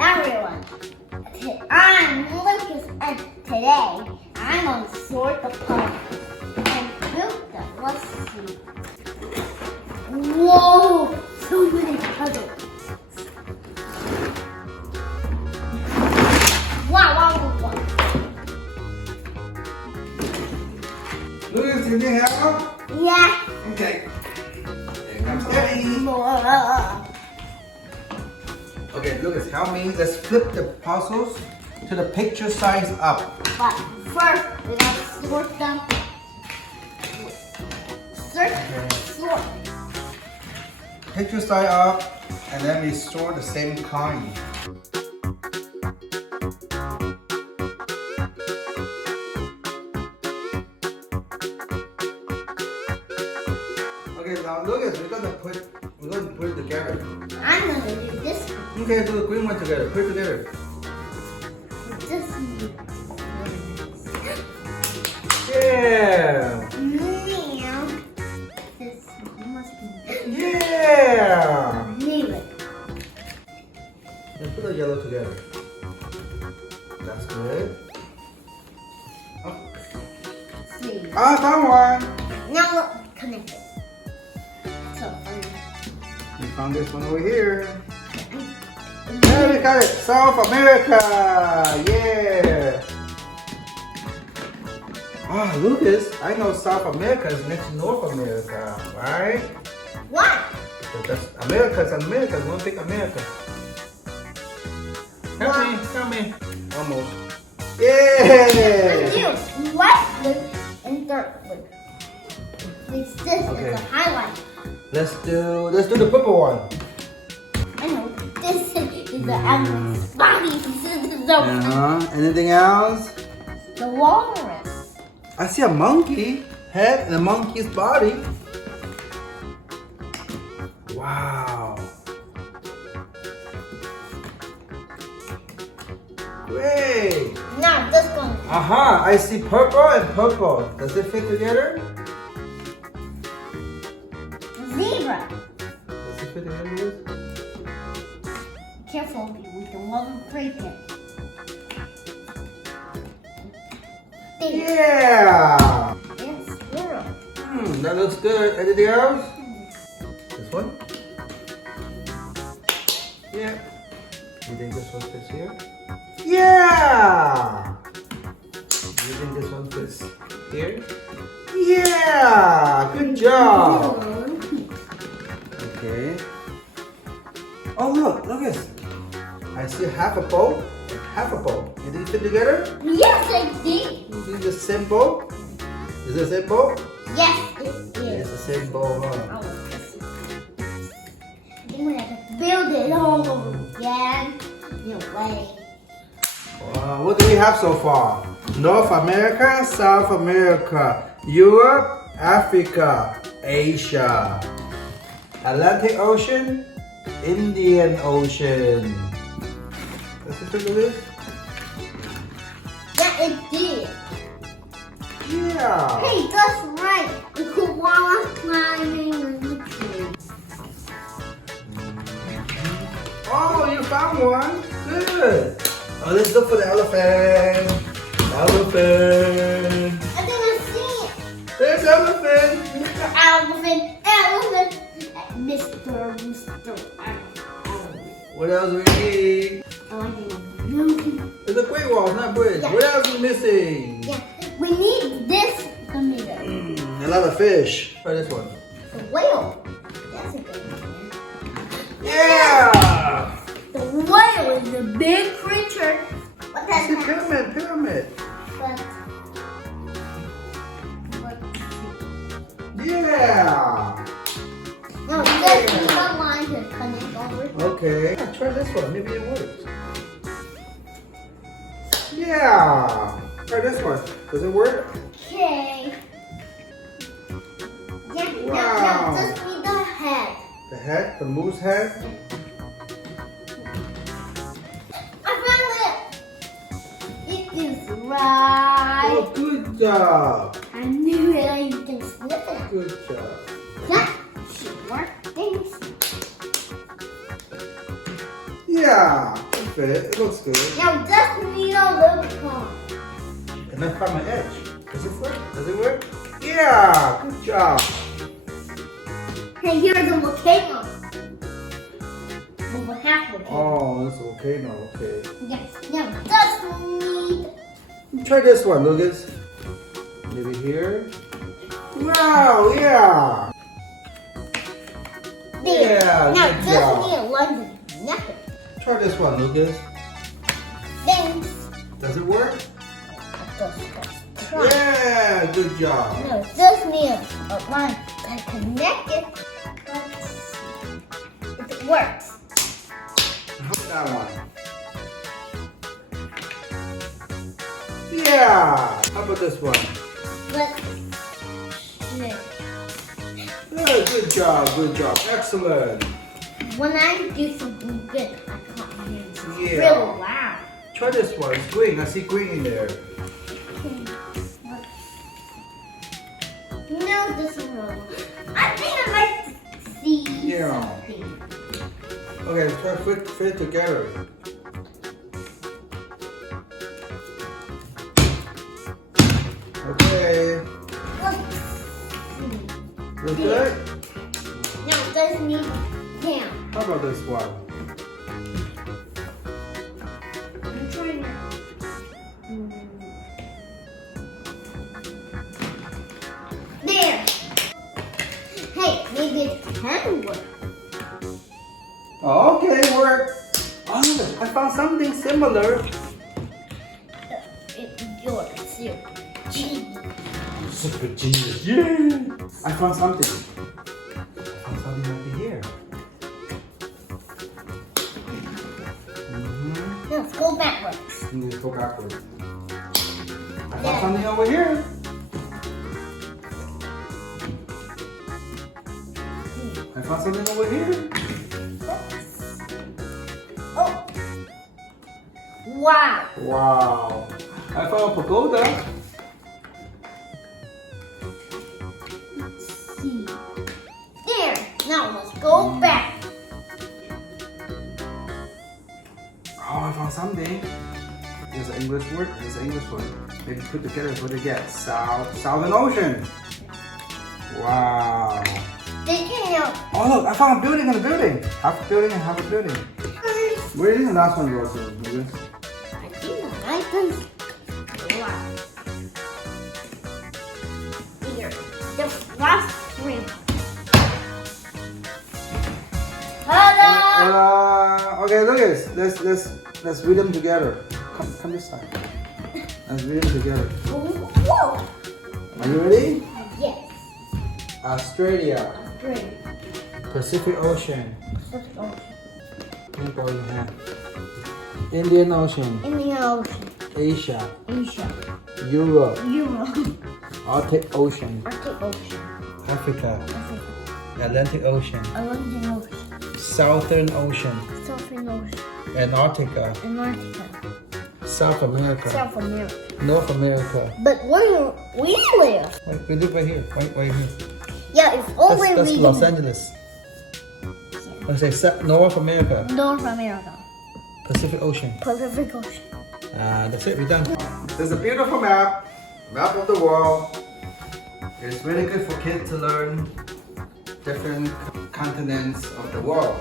everyone. I'm Lucas, and today I'm going to sort the puzzle and build them. Let's see. Whoa! So many puzzles. Wow. Lucas, you need help? Yeah. Okay. Here comes Daddy. More. Okay, Lucas, help me. Let's flip the puzzles to the picture size up. But first, we gotta sort them. Sort. Picture size up, and then we sort the same kind. Okay, now Lucas, we're gonna put it together. I'm gonna do this. Okay, do the green one together. Put it together. This. Yeah. Meow. This must be. Yeah. Leave it. Let's put the yellow together. That's good. Oh. See. Ah, found one. Now look, connect it. So funny. We found this one over here. Yeah, we got it. South America. Yeah. Ah, Lucas, I know South America is next to North America, right? What? So that's America's America. One big America. Help me. Almost. Yeah. Undo. Left loop and third loop. This Okay. is a highlight. Let's do the purple one. I know. This is the animal's body. This is the Anything else? the walrus. I see a monkey head and a monkey's body. Wow. Great. Now this one. Aha, I see purple and purple. Does it fit together? Zebra. Does it fit together? Careful with the long creeping. Yeah. And squirrel. That looks good. Anything else? This one? Yeah. You think this one fits here? Yeah. You think this one fits here? Yeah. Good job. Okay. Oh look this. I see half a bowl and half a bowl. You think it fit together? Yes, I did. You think the same bowl? Is it the same bowl? Yes, it It's is. the same bowl, huh? I want to see. Then we have to build it all over again. No way. Wow, what do we have so far? North America, South America, Europe, Africa, Asia, Atlantic Ocean, Indian Ocean. Does it fit the list? Yeah, it did. Yeah. Hey, that's right. The koala climbing on the tree. Oh, you found one. Good. Oh, let's look for the elephant. Elephant. I didn't see it. There's elephant. Mr. Elephant. Mr. Elephant. What else do we need? Oh, I didn't. It's a great wall, not bridge. Yeah. What else is missing? Yeah, we need this tomato. A lot of fish. Try this one. The whale. That's a good one. Yeah! The whale is a big creature. What It's a that pyramid. But Yeah! no, this is one line to connect over. Okay. Try this one. Maybe it works. Yeah! Try this one. Does it work? Okay. Yeah, Wow. now just need the head. The head? The moose head? I found it. It is right. Oh, good job. I knew it. I can slip it. Good job. That should work. Thanks. Yeah. fit. It looks good. Now just need a little pump. And then find my edge. Does it work? Does it work? Yeah, good job. And here's a volcano. Well, half volcano. Oh, it's volcano. Okay. Yes. Now just need. Try this one, Lucas. Maybe here. Wow, yeah. There. Yeah, Now good just job. need a London. Nothing. Try this one, Lucas. Thanks. Does it work? Just try. Yeah, good job. No, just need a line to connect it. Let's see if it works. How about that one? Yeah. How about this one? Let's see. Yeah, good job, good job. Excellent. When I do something good, I can't hear it. It's Yeah. really loud. Try this one. It's green. I see green in there. No, this one wrong. I think I might see Yeah. something. Okay, try to fit it together. Okay. Let's see. Look good? No, it doesn't need cam. How about this one? I'm trying to. There. Hey, maybe it can work. Oh, okay, work. Oh, I found something similar. It's yours. Genius. Super genius. Yeah. I found something. I found something over here. No, let's go backwards. You need to go backwards. I found something over here. I found something over here. Oh. Wow. Wow. I found a pagoda. Let's see. There. Now let's go back. Oh, I found something. There's an English word. There's an English word. Maybe put together what they get. Southern Ocean. Wow. Did you know? Oh look, I found a building and a building. Half a building and half a building. Where did the last one go to? Lucas? I think the icons. Wow. Here. The last three. Ta-da! Okay, Lucas. Let's read them together. Come this side. Let's read them together. Whoa! Are you ready? Yes. Australia, Great. Pacific Ocean, Pacific Ocean. Indian Ocean, Indian Ocean. Asia, Asia. Europe, Europe. Arctic Ocean, Arctic Ocean. Africa, Pacific. Atlantic Ocean, Atlantic Ocean. Southern Ocean, Southern Ocean. Antarctica, Antarctica. South America, South America. North America. But where we live? Wait, we live right here. Right here. Yeah, it's only That's we Los Angeles. Let's say North America, North America. Pacific Ocean. Pacific Ocean. That's it. We're done. There's a beautiful map of the world. It's really good for kids to learn different continents of the world.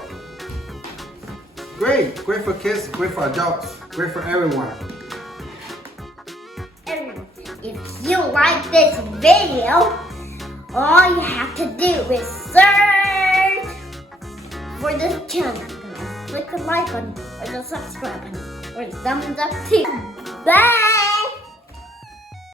Great for kids, great for adults, great for everyone. Everyone, if you like this video, all you have to do is search for this channel. Click the like button or the subscribe button or the thumbs up too. Bye!